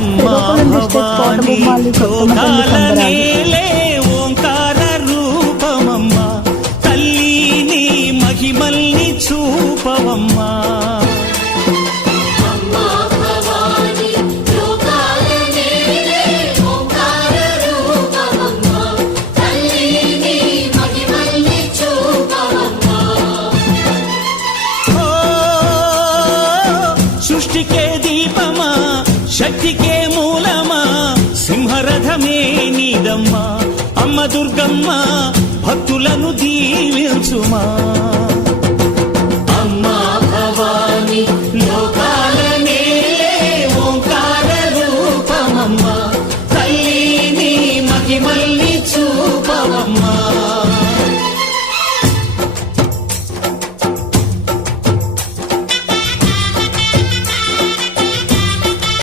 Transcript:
అమ్మా భవాని లోకాల నేలే ఓంకార రూపమమ్మా తల్లి నీ మహిమల్ని చూపవమ్మా సృష్టికే దీపమా శక్తికే మూలమా సింహరథమే నీదమ్మా అమ్మ దుర్గమ్మ భక్తులను దీవించుమా